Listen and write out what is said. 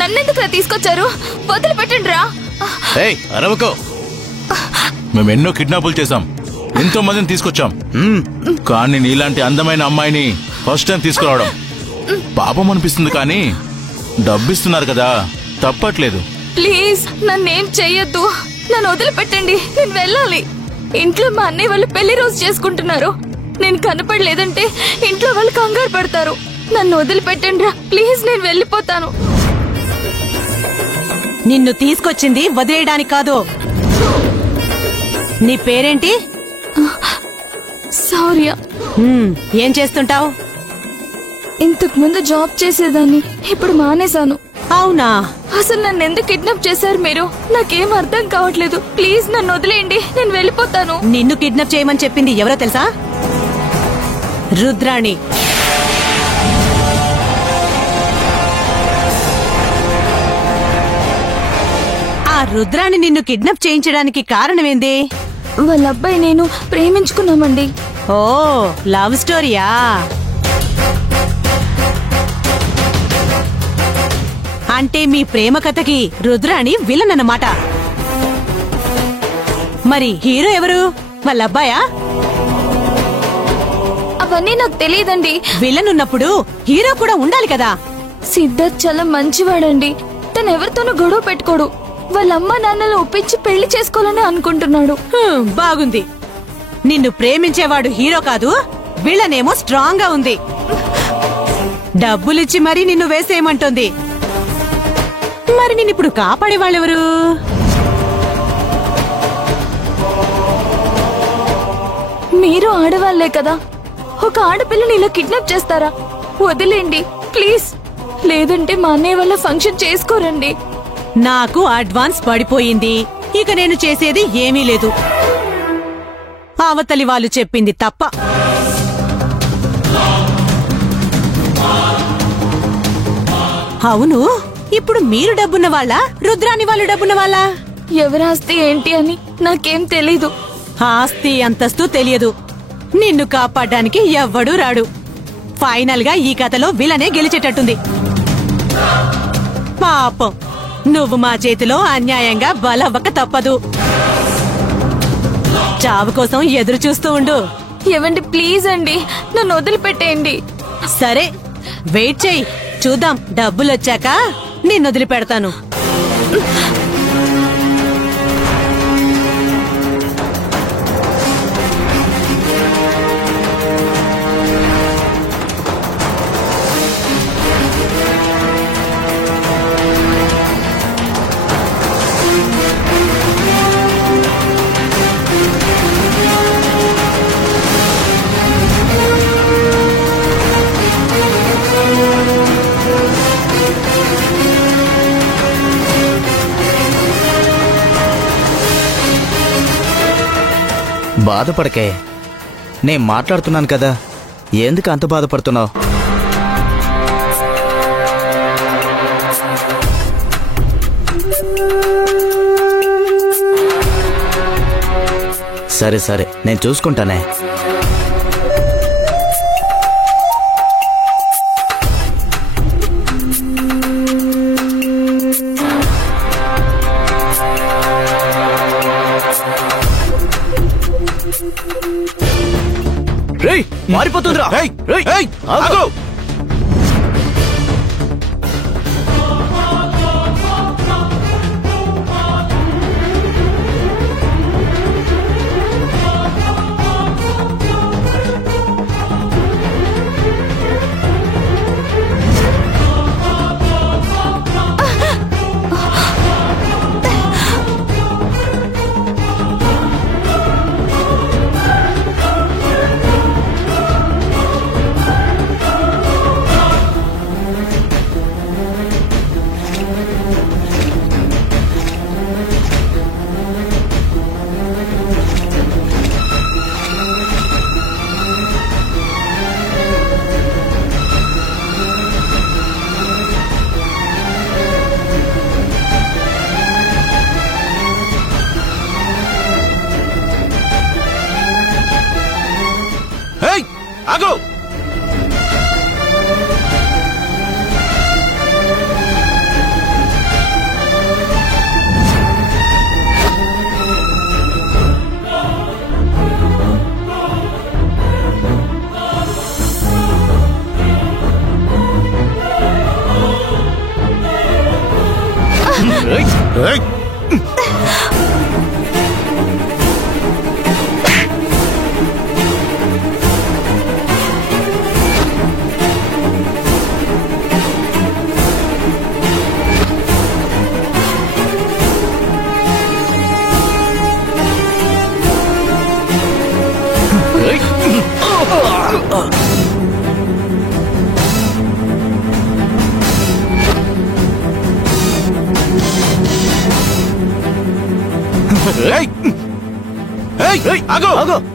నన్నెందుకురా తీసుకొచ్చారు? వదిలిపెట్టండి రా. ఏయ్ అరవకో. మేము ఎన్నో కిడ్నాపులు చేశాం, ఎంతో మందిని తీసుకొచ్చాం. కానీ నీలాంటి అందమైన అమ్మాయిని ఫస్ట్ టైం తీసుకురావడం పాపం అనిపిస్తుంది. కానీ డబ్బిస్తున్నారు కదా, తప్పట్లేదు. ప్లీజ్ నన్నేం చెయ్యొద్దు, నన్ను వదిలిపెట్టండి. నేను వెళ్ళాలి. ఇంట్లో మా అన్నయ్య వాళ్ళు పెళ్లి రోజు చేసుకుంటున్నారు. నేను కనపడలేదంటే ఇంట్లో వాళ్ళు కంగారు పడతారు. నన్ను వదిలిపెట్టండి రా ప్లీజ్, నేను వెళ్ళిపోతాను. నిన్ను తీసుకొచ్చింది వదిలేయడానికి కాదు. నీ పేరేంటి? శౌర్య. ఏం చేస్తుంటావు? ఇంతకు ముందు జాబ్ చేసేదాన్ని, ఇప్పుడు మానేశాను. అవునా? అసలు నన్ను ఎందుకు కిడ్నాప్ చేశారు మీరు? నాకేం అర్థం కావట్లేదు. ప్లీజ్ నన్ను వదిలేయండి, నేను వెళ్ళిపోతాను. నిన్ను కిడ్నాప్ చేయమని చెప్పింది ఎవరో తెలుసా? రుద్రాణి. ఆ రుద్రాణి నిన్ను కిడ్నాప్ చేయించడానికి కారణమేంది? వాళ్ళ అబ్బాయి నేను ప్రేమించుకున్నామండి. ఓ, లవ్ స్టోరీయా? అంటే మీ ప్రేమ కథకి రుద్రాణి విలన్ అన్నమాట. మరి హీరో ఎవరు? వాళ్ళ అబ్బాయా? అవన్నీ నాకు తెలియదండి. విలన్ ఉన్నప్పుడు హీరో కూడా ఉండాలి కదా. సిద్ధార్థ్ చాలా మంచివాడండి. తను ఎవరితోనూ గొడవ పెట్టుకోడు. వాళ్ళ అమ్మ నాన్నలు ఒప్పించి పెళ్లి చేసుకోవాలని అనుకుంటున్నాడు. బాగుంది. నిన్ను ప్రేమించేవాడు హీరో కాదు, విలనేమో స్ట్రాంగ్ గా ఉంది. డబ్బులిచ్చి మరీ నిన్ను వేసేయమంటుంది. మరి నిన్నిప్పుడు కాపాడే వాళ్ళెవరు? మీరు ఆడవాళ్లే కదా, ఒక ఆడపిల్లని ఇలా కిడ్నాప్ చేస్తారా? వదిలేండి ప్లీజ్, లేదంటే మా అన్నయ్య వల్ల ఫంక్షన్ చేసుకోరండి. నాకు అడ్వాన్స్ పడిపోయింది, ఇక నేను చేసేది ఏమీ లేదు. అవతలి వాళ్ళు చెప్పింది తప్ప. అవును, ఇప్పుడు మీరు డబ్బున్న వాళ్ళ, రుద్రాని వాళ్ళు డబ్బున్న వాళ్ళ? ఎవరి ఆస్తి ఏంటి అని నాకేం తెలీదు. ఆస్తి అంతస్తు తెలియదు. నిన్ను కాపాడడానికి ఎవ్వడూ రాడు. ఫైనల్ గా ఈ కథలో విలనే గెలిచేటట్టుంది. పాపం, నువ్వు మా చేతిలో అన్యాయంగా బలవ్వక తప్పదు. చావు కోసం ఎదురు చూస్తూ ఉండు. ఏవండి ప్లీజ్ అండి, నన్ను వదిలిపెట్టేయండి. సరే, వెయిట్ చెయ్యి, చూద్దాం. డబ్బులొచ్చాక నిన్ను వదిలిపెడతాను. బాధపడకే, నేను మాట్లాడుతున్నాను కదా, ఎందుకు అంత బాధపడుతున్నావు? సరే సరే, నేను చూసుకుంటానే. మారిపోతుందిరా. ఏయ్! ఏయ్! ఏయ్! ఏయ్! ఆగు! ఆగు